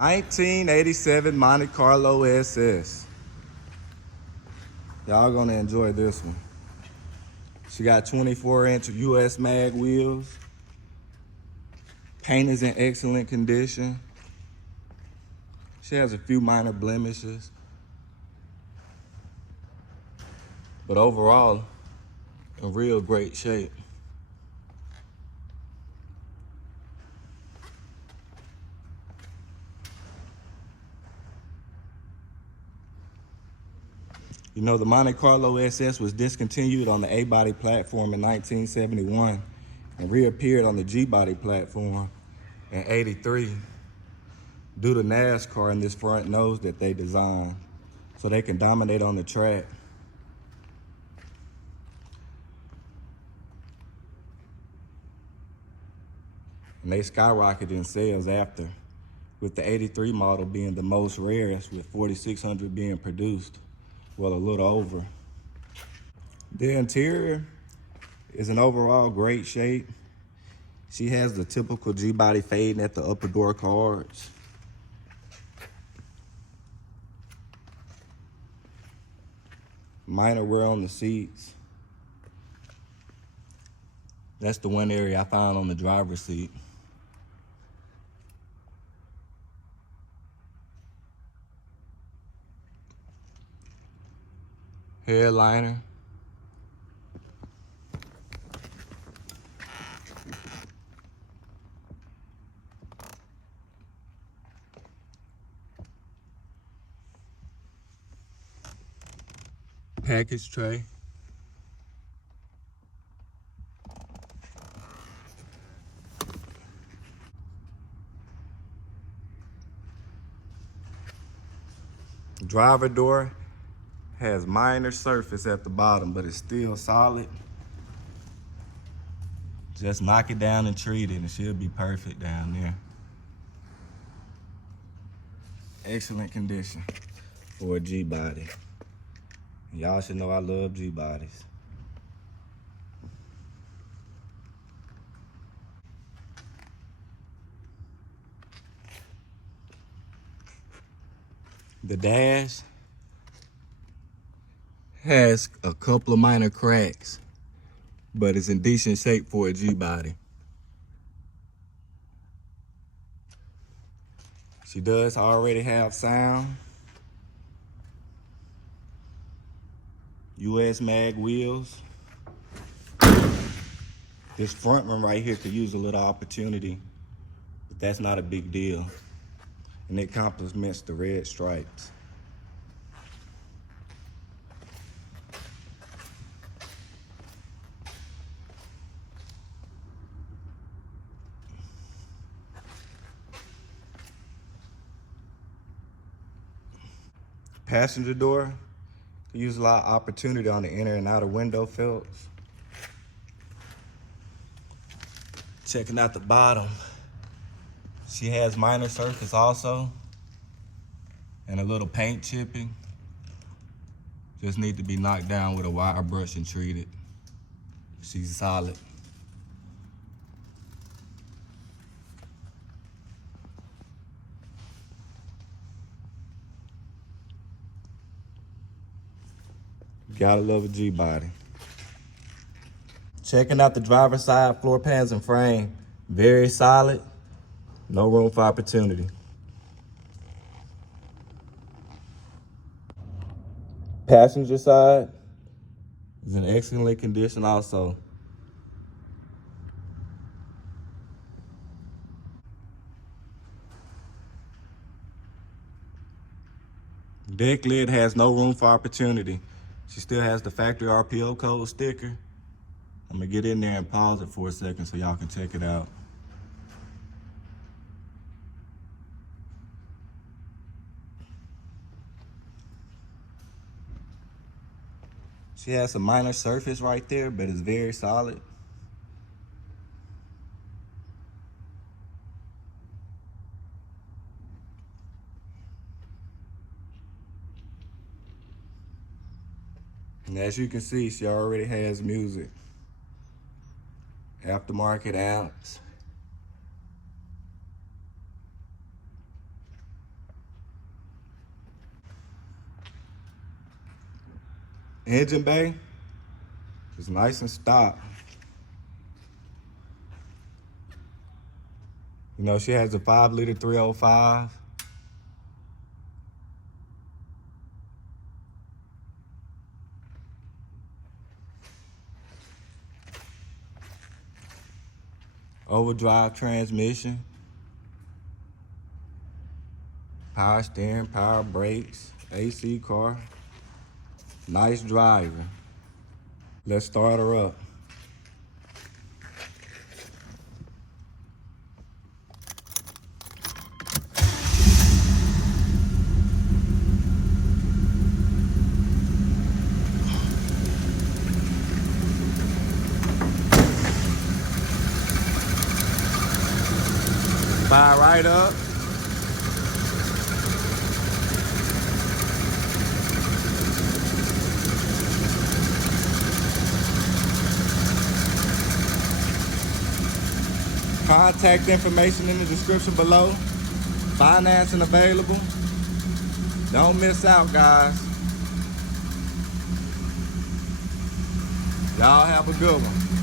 1987 Monte Carlo SS. Y'all gonna enjoy this one. She got 24-inch US mag wheels. Paint is in excellent condition. She has a few minor blemishes, but overall, in real great shape. You know, the Monte Carlo SS was discontinued on the A-body platform in 1971 and reappeared on the G-body platform in '83 due to NASCAR and this front nose that they designed so they can dominate on the track. And they skyrocketed in sales after, with the '83 model being the most rarest, with 4,600 being produced. Well, a little over. The interior is in overall great shape. She has the typical G-body fading at the upper door cards. Minor wear on the seats. That's the one area I found on the driver's seat. Headliner. Package tray. Driver door has minor surface at the bottom, but it's still solid. Just knock it down and treat it, and it should be perfect down there. Excellent condition for a G-body. Y'all should know I love G-bodies. The dash has a couple of minor cracks, but it's in decent shape for a G-body. She does already have sound. US mag wheels. This front one right here could use a little opportunity, but that's not a big deal. And it complements the red stripes. Passenger door could use a lot of opportunity on the inner and outer window felts. Checking out the bottom. She has minor surface also, and a little paint chipping. Just need to be knocked down with a wire brush and treated. She's solid. Gotta love a G-body. Checking out the driver's side floor pans and frame. Very solid, no room for opportunity. Passenger side is in excellent condition also. Deck lid has no room for opportunity. She still has the factory RPO code sticker. I'm gonna get in there and pause it for a second so y'all can check it out. She has some minor surface right there, but it's very solid. And as you can see, she already has music. Aftermarket amps. Engine bay is nice and stock. You know, she has a 5-liter 305. Overdrive transmission. Power steering, power brakes, AC car. Nice driving. Let's start her up. Fire right up. Contact information in the description below. Financing available. Don't miss out, guys. Y'all have a good one.